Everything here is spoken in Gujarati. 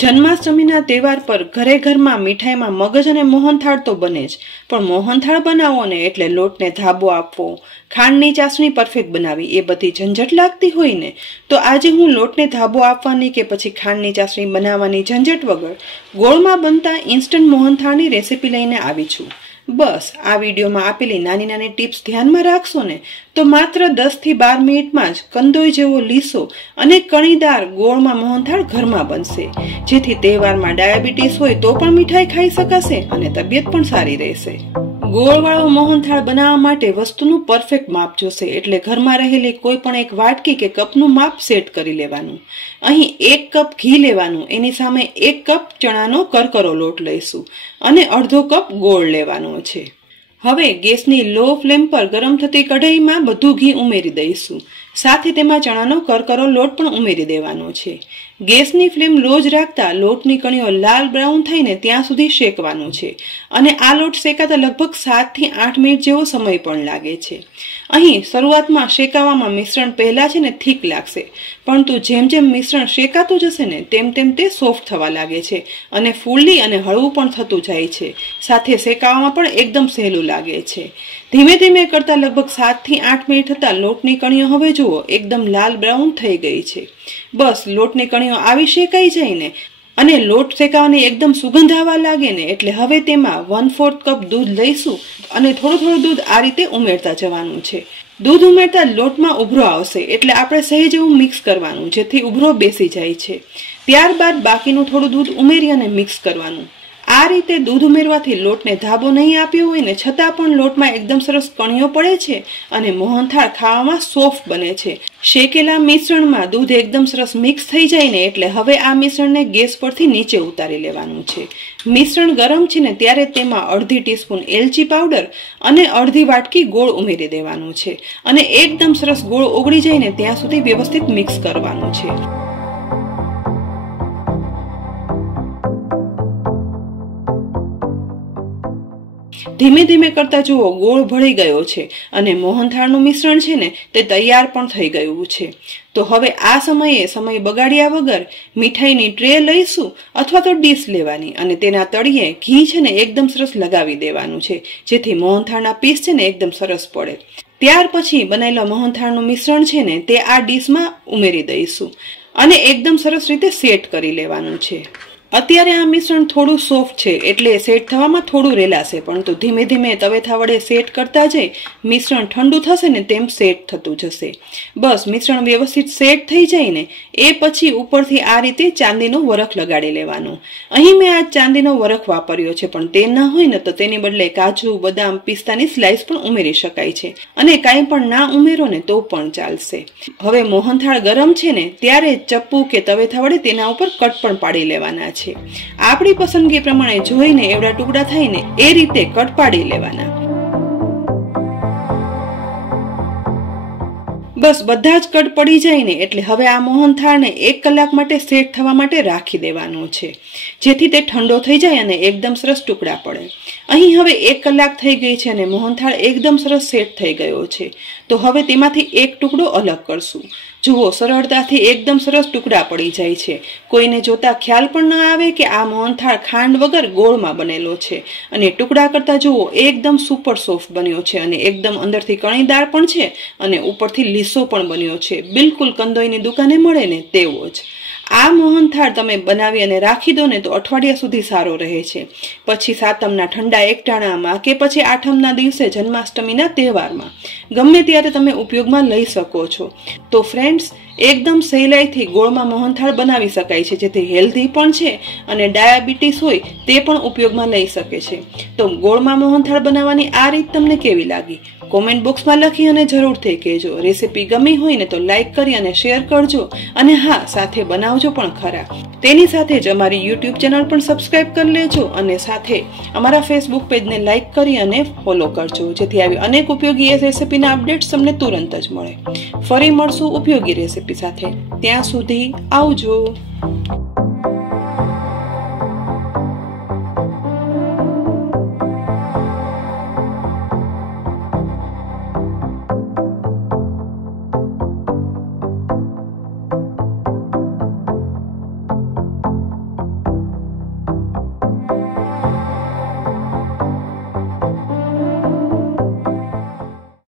જન્માષ્ટમીના તહેવાર પર ઘરે ઘરમાં મીઠાઈમાં મગજ અને મોહનથાળ તો બને જ, પણ મોહનથાળ બનાવો ને એટલે લોટને ધાબો આપવો, ખાંડની ચાસણી પરફેક્ટ બનાવી એ બધી ઝંઝટ લાગતી હોય ને, તો આજે હું લોટને ધાબો આપવાની કે પછી ખાંડની ચાસણી બનાવવાની ઝંઝટ વગર ગોળમાં બનતા ઇન્સ્ટન્ટ મોહનથાળની રેસીપી લઈને આવી છું। બસ આ વિડીયોમાં આપેલી નાની નાની ટિપ્સ ધ્યાનમાં રાખશો ને તો માત્ર 10 થી 12 મિનિટમાં જ કંદોઈ જેવો લીસો અને કણીદાર ગોળમાં મોહનથાળ ઘરમાં બનશે, જેથી તહેવારમાં ડાયાબિટીસ હોય તો પણ મીઠાઈ ખાઈ શકાશે અને તબિયત પણ સારી રહેશે। ગોળવાળો મોહનથાળ બનાવવા માટે વસ્તુનું પરફેક્ટ માપ જોશે, એટલે ઘરમાં રહેલી કોઈ પણ એક વાટકી કે કપનું માપ સેટ કરી લેવાનું। અહીં 1 કપ ઘી લેવાનું, એની સામે 1 કપ ચણાનો કરકરો લોટ લઈશું અને અડધો કપ ગોળ લેવાનો છે। હવે ગેસની લો ફ્લેમ પર ગરમ થતી કઢાઈમાં બધું ઘી ઉમેરી દઈશું, સાથે તેમાં ચણાનો કરકરો લોટ પણ ઉમેરી દેવાનો છે। ગેસની ફ્લેમ લો જ રાખતા લોટની કણીઓ લાલ બ્રાઉન થઈને ત્યાં સુધી શેકવાનું છે અને આ લોટ શેકાતા લગભગ 7 થી 8 મિનિટ જેવો સમય પણ લાગે છે। અહીં શરૂઆતમાં શેકાવામાં મિશ્રણ પહેલા છે ને ઠીક લાગશે, પરંતુ જેમ જેમ મિશ્રણ શેકાતું જશે ને તેમ તેમ તે સોફ્ટ થવા લાગે છે અને ફૂલી અને હળવું પણ થતું જાય છે, સાથે શેકાવામાં પણ એકદમ સહેલું લાગે છે। ધીમે ધીમે કરતા લગભગ 7 થી 8 મિનિટ થતા લોટની કણીઓ હવે જુઓ એકદમ લાલ બ્રાઉન થઈ ગઈ છે। બસ લોટની કણીઓ આવી શેકાઈ જાય ને અને લોટ શેકાવાની એકદમ સુગંધ આવવા લાગે ને એટલે હવે તેમાં 1/4 કપ દૂધ લઈશું અને થોડું દૂધ આ રીતે ઉમેરતા જવાનું છે। દૂધ ઉમેરતા લોટમાં ઉભરો આવશે એટલે આપણે સહેજ એવું મિક્સ કરવાનું, જેથી ઉભરો બેસી જાય છે। ત્યારબાદ બાકીનું થોડું દૂધ ઉમેરી અને મિક્સ કરવાનું। આ રીતે દૂધ ઉમેરવાથી લોટને ધાબો નહીં આપ્યો હોય ને છતાં પણ લોટમાં એકદમ સરસ કણીઓ પડે છે અને મોહનથાળ ખાવામાં સોફ્ટ બને છે। શેકેલા મિશ્રણમાં દૂધ એકદમ સરસ મિક્સ થઈ જાય ને એટલે હવે આ મિશ્રણને ગેસ પરથી નીચે ઉતારી લેવાનું છે। મિશ્રણ ગરમ છે ને ત્યારે તેમાં અડધી ટીસ્પૂન એલચી પાવડર અને અડધી વાટકી ગોળ ઉમેરી દેવાનું છે અને એકદમ સરસ ગોળ ઓગળી જાય ને ત્યાં સુધી વ્યવસ્થિત મિક્સ કરવાનું છે। ધીમે ધીમે કરતા જુઓ ગોળ ભળી ગયો છે અને મોહનથાળનું મિશ્રણ છે ને તે તૈયાર પણ થઈ ગયું છે। તો હવે આ સમય બગાડ્યા વગર મીઠાઈની ટ્રે લઈશું અથવા તો ડીશ લેવાની અને તેના તળિયે ઘી છે ને એકદમ સરસ લગાવી દેવાનું છે, જેથી મોહનથાળના પીસ છે ને એકદમ સરસ પડે। ત્યાર પછી બનાવેલા મોહનથાળનું મિશ્રણ છે ને તે આ ડીશમાં ઉમેરી દઈશું અને એકદમ સરસ રીતે સેટ કરી લેવાનું છે। અત્યારે આ મિશ્રણ થોડું સોફ્ટ છે એટલે સેટ થવામાં થોડું રેલાશે, પરંતુ ધીમે ધીમે તવેથા વડે સેટ કરતા જઈ મિશ્રણ ઠંડુ થશે ને તેમ સેટ થતું જશે। બસ મિશ્રણ વ્યવસ્થિત સેટ થઈ જાય ને એ પછી ઉપરથી આ રીતે ચાંદીનો વરખ લગાડી લેવાનો। અહીં મેં આ ચાંદીનો વરખ વાપર્યો છે, પણ તે ન હોય ને તો તેની બદલે કાજુ, બદામ, પિસ્તાની સ્લાઇસ પણ ઉમેરી શકાય છે અને કાંઈ પણ ના ઉમેરો ને તો પણ ચાલશે। હવે મોહનથાળ ગરમ છે ને ત્યારે ચપ્પુ કે તવેથા વડે તેના ઉપર કટ પણ પાડી લેવાના છે। આપણી પસંદગી પ્રમાણે જોઈને એવડા ટુકડા થાય ને એ રીતે કટ પાડી લેવાના। બસ બધા જ કટ પડી જાય ને એટલે હવે આ મોહનથાળને 1 કલાક માટે સેટ થવા માટે રાખી દેવાનો છે, જેથી તે ઠંડો થઈ જાય અને એકદમ સરસ ટુકડા પડે। અહીં હવે 1 કલાક થઈ ગઈ છે અને મોહનથાળ એકદમ સરસ સેટ થઈ ગયો છે। તો હવે તેમાંથી એક ટુકડો અલગ કરશું। જુઓ સરળતાથી એકદમ સરસ ટુકડા પડી જાય છે, કોઈને જોતા ખ્યાલ પણ ન આવે કે આ મોહનથાળ ખાંડ વગર ગોળમાં બનેલો છે અને ટુકડા કરતા જુઓ એકદમ સુપર સોફ્ટ બન્યો છે અને એકદમ અંદરથી કણીદાર પણ છે અને ઉપરથી લીસો પણ બન્યો છે, બિલકુલ કંદોઈની દુકાને મળે ને તેવો જ। આ મોહનથાળ તમે બનાવી અને રાખી દો ને તો અઠવાડિયા સુધી સારો રહે છે, પછી સાતમના ઠંડા એકટાણામાં કે પછી આઠમના દિવસે જન્માષ્ટમીના તહેવારમાં ગમે ત્યારે તમે ઉપયોગમાં લઈ શકો છો। તો ફ્રેન્ડ્સ, એકદમ સહેલાઈથી ગોળમાં મોહનથાળ બનાવી શકાય છે, જેથી હેલ્ધી પણ છે અને ડાયાબિટીસ હોય તે પણ ઉપયોગમાં લઈ શકે છે। તો ગોળમાં મોહનથાળ બનાવવાની આ રીત તમને કેવી લાગી? કોમેન્ટ બોક્સમાં લખી અને જરૂરથી કહેજો। રેસીપી ગમી હોય ને તો લાઈક કરી અને શેર કરજો અને હા, સાથે બનાવજો પણ ખરા। તેની સાથે જ અમારી યુટ્યુબ ચેનલ પણ સબસ્ક્રાઇબ કરી લેજો અને સાથે અમારા ફેસબુક પેજને લાઈક કરી અને ફોલો કરજો, જેથી આવી અનેક ઉપયોગી રેસીપીના અપડેટ્સ તમને તુરંત જ મળે। ફરી મળશું ઉપયોગી રેસીપી સાથે, ત્યાં સુધી આવજો।